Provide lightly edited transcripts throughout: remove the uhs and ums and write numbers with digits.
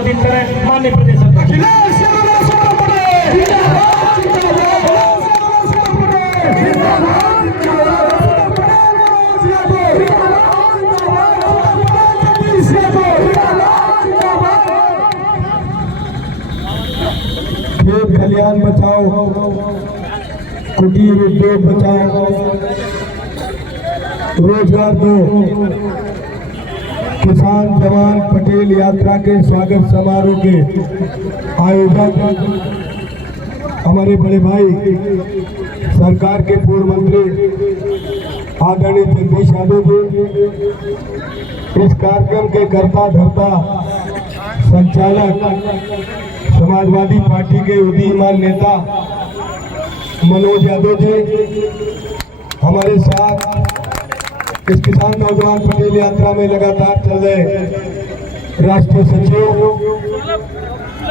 संबोधित करें माननीय प्रदेश अध्यक्ष। खेत खलियान बचाओ, कुटीर उद्योग बचाओ, रोजगार दो। किसान जवान पटेल यात्रा के स्वागत समारोह के आयोजक हमारे बड़े भाई सरकार के पूर्व मंत्री आदरणीय जगदीश यादव जी, इस कार्यक्रम के कर्ता धर्ता संचालक समाजवादी पार्टी के उदीयमान नेता मनोज यादव जी, हमारे साथ इस किसान नौजवान पटेल यात्रा में लगातार चल रहे राष्ट्रीय सचिव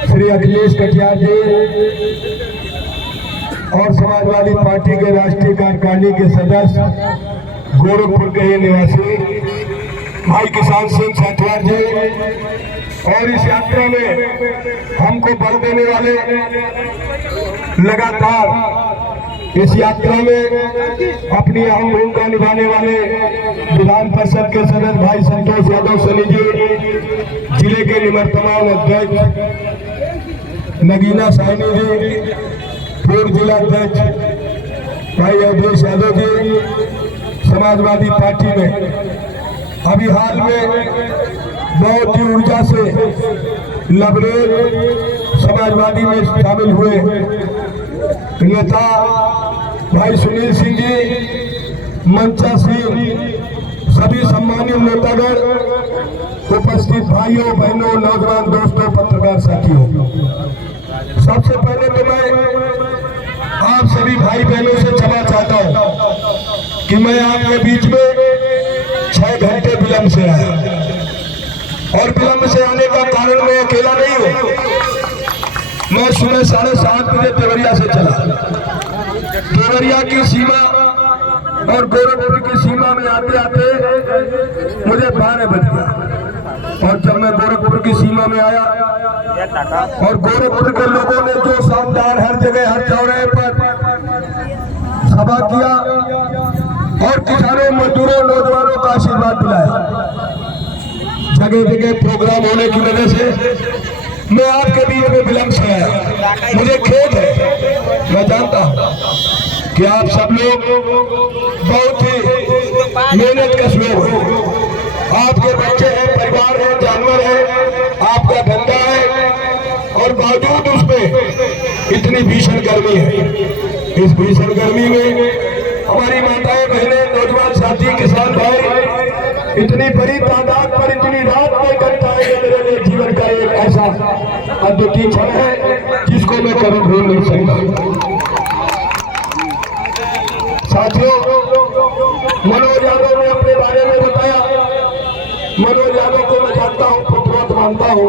श्री अखिलेश कटियार जी और समाजवादी पार्टी के राष्ट्रीय कार्यकारिणी के सदस्य गोरखपुर के निवासी भाई किसान सिंह सेठवार जी, और इस यात्रा में हमको बल देने वाले, लगातार इस यात्रा में अपनी अहम भूमिका निभाने वाले विधान परिषद के सदस्य भाई संतोष यादव सनी जी, जिले के निवर्तमान अध्यक्ष नगीना साहनी जी, पूर्व जिला अध्यक्ष भाई अवधेश यादव जी, समाजवादी पार्टी में अभी हाल में बहुत ही ऊर्जा से लबरेज समाजवादी में शामिल हुए नेता भाई सुनील सिंह जी, मंचा सिंह, सभी सम्मानित नेतागण, उपस्थित भाइयों बहनों, नौजवान दोस्तों, पत्रकार साथियों, सबसे पहले तो मैं आप सभी भाई बहनों से क्षमा चाहता हूं कि मैं आपके बीच में 6 घंटे विलंब से आया, और विलंब से आने का कारण मैं अकेला नहीं हूं। मैं सुबह 7:30 बजे देवरिया से चला। देवरिया की सीमा और गोरखपुर की सीमा में आते आते मुझे 12 बज गया, और जब मैं गोरखपुर की सीमा में आया और गोरखपुर के लोगों ने जो शानदार हर जगह हर चौराहे पर सभा किया और किसानों, मजदूरों, नौजवानों का आशीर्वाद दिलाया, जगह जगह प्रोग्राम होने की वजह से मैं आपके बीच में विलंब से आया। मुझे खेद है, मैं जानता हूं कि आप सब लोग बहुत ही मेहनतकश लोग हो, आपके बच्चे हैं, परिवार है, जानवर है, आपका धंधा है, और बावजूद उसमें इतनी भीषण गर्मी है। इस भीषण गर्मी में हमारी माताएं, बहनें, नौजवान साथी, किसान भाई इतनी बड़ी तादाद पर इतनी रात में इकट्ठा है, मेरे लिए जीवन का एक ऐसा अद्वितीय क्षण है जिसको मैं कभी भूल नहीं सकता। साथियों, मनोज यादव ने अपने बारे में बताया। मनोज यादव को मैं जानता हूँ, पुत्रवत मानता हूँ,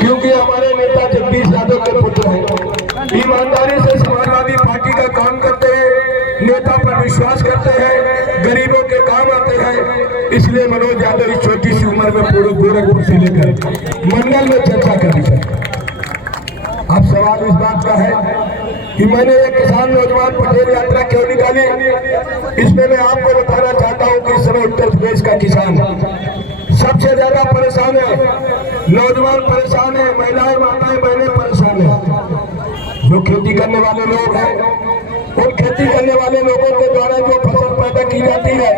क्योंकि हमारे नेता जगदीश यादव के पुत्र हैं। ईमानदारी से समाजवादी पार्टी का काम करते हैं, नेता पर विश्वास करते हैं, गरीबों के काम आते हैं, इसलिए मनोज यादव इस छोटी सी उम्र में पूरे गोरखपुर से लेकर मंडल में चर्चा करनी चाहिए। अब सवाल इस बात का है कि मैंने एक किसान नौजवान पटेल यात्रा क्यों निकाली। इसमें मैं आपको बताना चाहता हूं कि इस समय उत्तर प्रदेश का किसान सबसे ज्यादा परेशान है, नौजवान परेशान है, महिलाएं, माताएं, बहनें परेशान है। जो खेती करने वाले लोग हैं, उन खेती करने वाले लोगों के द्वारा जो फसल पैदा की जाती है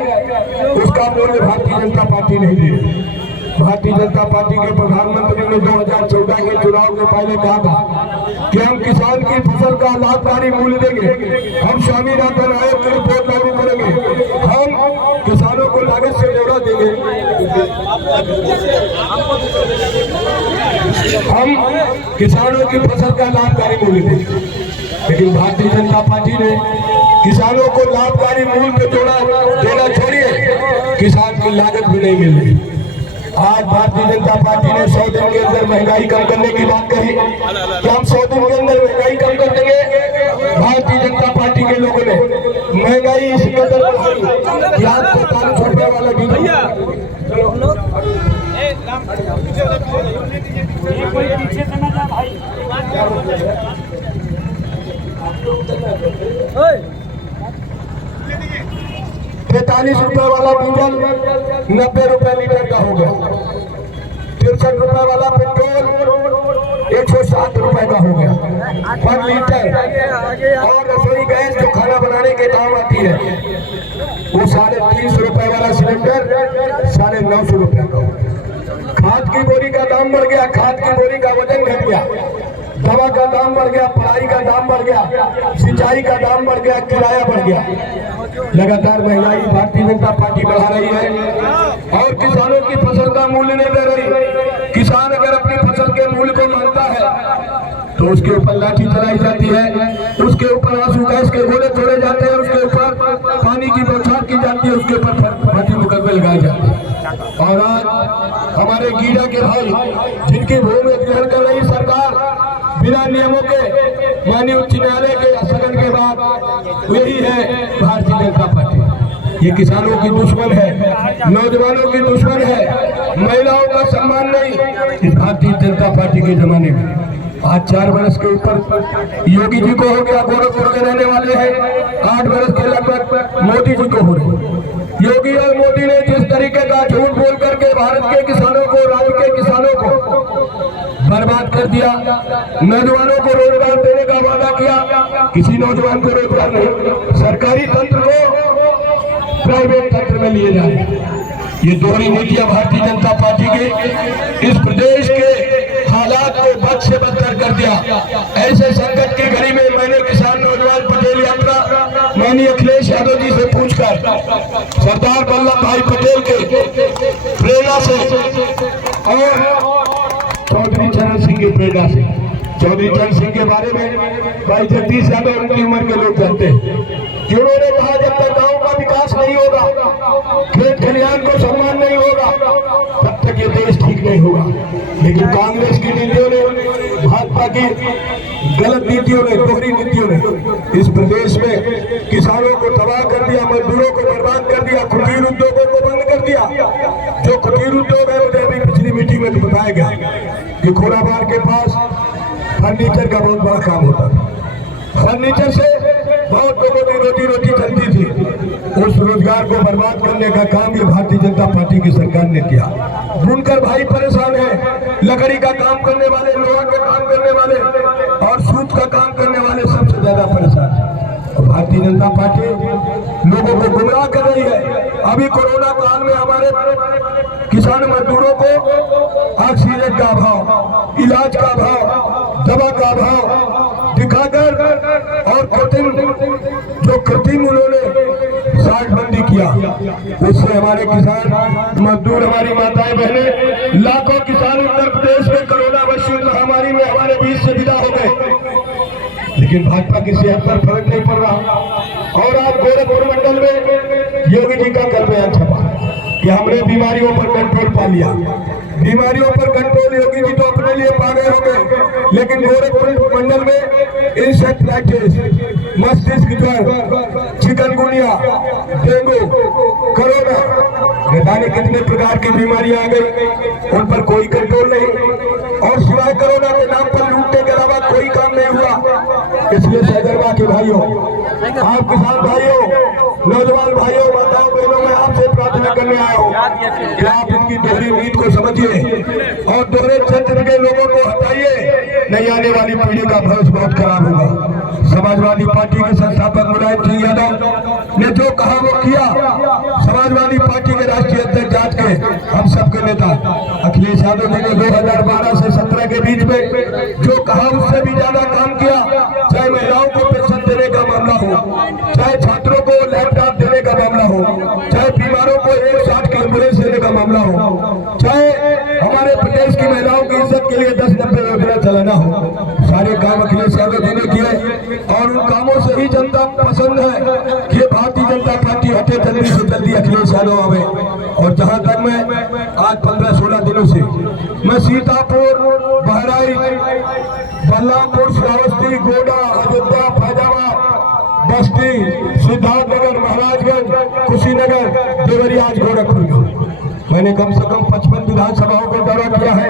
उसका मूल्य भारतीय जनता पार्टी नहीं दे रही। भारतीय जनता पार्टी के प्रधानमंत्री ने 2014 के चुनाव के पहले कहा था कि हम किसान की फसल का लाभकारी मूल्य देंगे, हम स्वामीनाथन आयोग की रिपोर्ट लागू करेंगे, हम किसानों को लागत से जोड़ा देंगे, हम किसानों की फसल का लाभकारी मूल्य देंगे। लेकिन भारतीय जनता पार्टी ने किसानों को लाभकारी मूल्य पे जोड़ा देना छोड़िए, किसान की लागत भी नहीं मिल रही। आज भारतीय जनता पार्टी ने 100 दिन के अंदर महंगाई कम करने की बात कही कि हम 100 दिन के अंदर महंगाई कम कर देंगे। भारतीय जनता पार्टी के लोगों ने महंगाई इस कदर बढ़ाई, आज 45 रुपए वाला डीजल कोई पीछे से ना जा भाई। 43 रुपए वाला डीजल 90 रुपए लीटर का हो गया। 63 रुपए वाला पेट्रोल 160 रुपए का हो गया पर लीटर। और रसोई गैस जो खाना बनाने के काम आती है वो 350 रुपए वाला सिलेंडर 950 रुपए का हो गया। खाद की बोरी का दाम बढ़ गया, खाद की बोरी का वजन घट गया, दवा का दाम बढ़ गया, पढ़ाई का दाम बढ़ गया, सिंचाई का दाम बढ़ गया, किराया बढ़ गया। लगातार महंगाई भारतीय जनता पार्टी बढ़ा रही है और किसानों की फसल का मूल्य नहीं दे रही। किसान अगर अपनी फसल के मूल्य को मानता है तो उसके ऊपर लाठी चलाई जाती है, उसके ऊपर आंसू गैस के गोले छोड़े जाते हैं, उसके ऊपर पानी की बौछार की जाती है, उसके ऊपर फर्जी मुकदमे लगाए जाते हैं। और आज हमारे गीडा के भाई जिनकी भूमि अधिग्रहण कर रही सरकार बिना नियमों के माननीय उच्च न्यायालय के स्थगन के बाद यही है भारतीय जनता पार्टी। ये किसानों की दुश्मन है, नौजवानों की दुश्मन है, महिलाओं का सम्मान नहीं। इस भारतीय जनता पार्टी के जमाने में आज 4 वर्ष के ऊपर योगी जी को हो गया, गोरखपुर के रहने वाले हैं। 8 वर्ष के लगभग मोदी जी को हो रहे। योगी और मोदी ने जिस तरीके का झूठ बोल करके भारत के किसानों को, राज्य के किसानों को बर्बाद कर दिया, नौजवानों को रोजगार देने का वादा किया, किसी नौजवान को रोजगार नहीं, सरकारी तंत्र को प्राइवेट तंत्र में लिए जा रहे। ये दोहरी नीतियां भारतीय जनता पार्टी के इस प्रदेश के हालात को बद से बदतर कर दिया। ऐसे संकट की घड़ी में मैंने किसान नौजवान पटेल यात्रा माननीय अखिलेश यादव जी से पूछकर सरदार वल्लभ भाई पटेल के प्रेरणा से और चौधरी चरण सिंह की प्रेरणा से, चौधरी चरण सिंह के बारे में भाई जगदीश यादव उनकी उम्र के लोग जानते हैं कि उन्होंने कहा जब तक गांव का विकास नहीं होगा, खेत खलिहान को सम्मान नहीं होगा, तब तक ये देश ठीक नहीं होगा। लेकिन कांग्रेस की नीतियों ने, भाजपा की गलत नीतियों ने, दोहरी नीतियों ने इस प्रदेश में किसानों को तबाह कर दिया, मजदूरों को बर्बाद कर दिया, कुटीर उद्योगों को बंद कर दिया। जो कुटीर उद्योग है मुझे अभी पिछली मीटिंग में बताया गया कि खोराबार के पास फर्नीचर का बहुत बड़ा काम होता था। फर्नीचर से बहुत लोगों की रोटी चलती थी। उस रोजगार को बर्बाद करने का काम ये भारतीय जनता पार्टी की सरकार ने किया। बुनकर भाई परेशान है, लकड़ी का काम करने वाले, लोहा के काम करने वाले और सूत का काम करने वाले सबसे ज्यादा परेशान है। और भारतीय जनता पार्टी लोगों को गुमराह कर रही है। अभी कोरोना काल में हमारे किसान मजदूरों को ऑक्सीजन का अभाव, इलाज का अभाव, दवा का अभाव दिखाकर और कृत्रिम उन्होंने साठबंदी किया, उससे हमारे किसान मजदूर, हमारी माताएं बहनें, लाखों किसान उत्तर प्रदेश में कोरोना वैश्विक महामारी में हमारे बीच से विदा हो गए। लेकिन भाजपा की सेहत पर फर्क नहीं पड़ रहा। और आज गोरखपुर मंडल में योगी जी का कल बयान छपा कि हमने बीमारियों पर कंट्रोल पा लिया। बीमारियों पर कंट्रोल योगी जी तो अपने लिए पा गए हो गए, लेकिन गोरखपुर मंडल में इंसेफ्लाइटिस, मस्तिष्क ज्वर, चिकनगुनिया, डेंगू, कोरोना, न जाने कितने प्रकार की बीमारियां आ गई, उन पर कोई कंट्रोल नहीं। और सिवाय कोरोना के नाम पर लूटने के अलावा कोई काम नहीं हुआ। इसलिए सहजरवा के भाइयों, आप किसान भाइयों, नौजवान भाइयों, माताओं बहनों, मैं आपसे प्रार्थना करने आया हूँ कि आप इनकी दोहरी नीति को समझिए और दोहरे क्षेत्र के लोगों को हटाइए। नहीं आने वाली पीढ़ी का भविष्य बहुत खराब होगा। समाजवादी पार्टी के संस्थापक मुलायम सिंह यादव ने जो कहा वो किया। समाजवादी पार्टी के राष्ट्रीय अध्यक्ष आज के हम सबके नेता अखिलेश यादव जी ने 2012 से 17 के बीच में जो कहा उससे भी ज्यादा काम किया। चाहे महिलाओं को पेंशन देने का मामला हो, चाहे छात्रों को लैपटॉप देने का मामला हो, चाहे बीमारों को 160 की एम्बुलेंस देने का मामला हो, चाहे हमारे प्रदेश की महिलाओं की इज्जत के लिए 10-90 योजना चलाना हो, सारे काम अखिलेश यादव जी ने किए। और उन कामों से ही जनता पसंद है कि भारतीय जनता पार्टी हटे, जल्दी से जल्दी अखिलेश यादव आवे। और जहां तक मैं आज 15-16 दिनों से मैं सीतापुर, बहराइच, बल्लापुर, श्रावस्ती, गोंडा, अयोध्या, फैजाबाद, बस्ती, सिद्धार्थनगर, महाराजगंज, कुशीनगर, देवरिया, आज गोरखपुर में मैंने कम से कम 55 विधानसभाओं का दौरा किया है।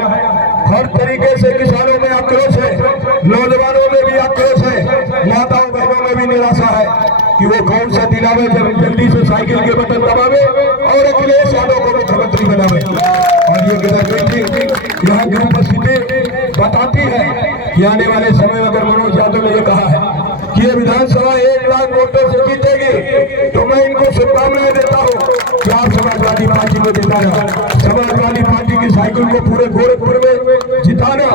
हर तरीके से किसानों में आक्रोश है, नौजवानों में भी आक्रोश है, माताओं बहनों में भी निराशा है कि वो कौन सा दिन आवे जब जल्दी से साइकिल के बटन दबावे और अखिलेश यादव को मुख्यमंत्री बनावे। और ये गिरफ्तारी यहाँ की उपस्थिति बताती है कि आने वाले समय में अगर मनोज यादव ने ये कहा है कि ये विधानसभा 1 लाख वोटों से जीतेगी, तो मैं इनको शुभकामनाएं देता हूँ कि आप समाजवादी पार्टी को जिताना, समाजवादी पार्टी की साइकिल को पूरे गोरखपुर में जिताना।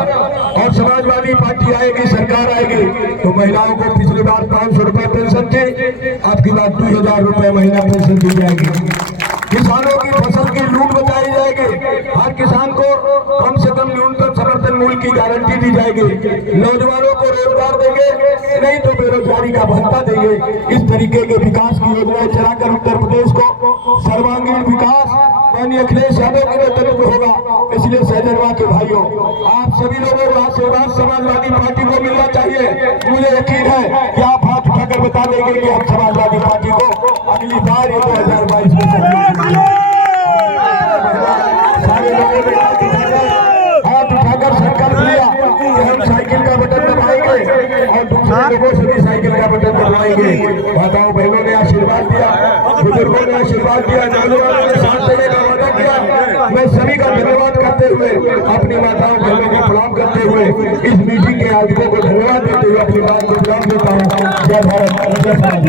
और समाजवादी पार्टी आएगी, सरकार आएगी, तो महिलाओं को पिछली बार 500 रुपए पेंशन थी, आपकी बात 2000 रुपए महीना पेंशन दी जाएगी। किसानों की फसल की लूट बचाई जाएगी, हर किसान को कम से कम न्यूनतम समर्थन मूल्य की गारंटी दी जाएगी, नौजवानों को रोजगार देंगे, नहीं तो बेरोजगारी का भत्ता देंगे। इस तरीके के विकास की योजनाएं चलाकर उत्तर प्रदेश को सर्वांगीण विकास माननीय अखिलेश यादव के नेतृत्व में होगा। इसलिए सहजनवा के भाइयों, आप सभी लोगों को आशीर्वाद समाजवादी पार्टी को मिलना चाहिए। मुझे यकीन है कि आप हाथ उठाकर बता देंगे कि हम समाजवादी पार्टी को अगली बार 2022 में सारे लोगों ने हाथ उठाकर संकल्प लिया कि हम साइकिल का बटन दबाएंगे और दूसरे लोगों से भी साइकिल का बटन दबाएंगे। माताओं बहनों ने आशीर्वाद दिया, बुजुर्गों ने आशीर्वाद दिया, नौजवानों ने साथ देने का वादा किया। मैं सभी का धन्यवाद करते हुए, अपनी माताओं बहनों को प्रणाम करते हुए, इस मीटिंग के आयोजकों को धन्यवाद देते हुए अपनी बात को विराम देता हूँ। जय भारत, जय समाज।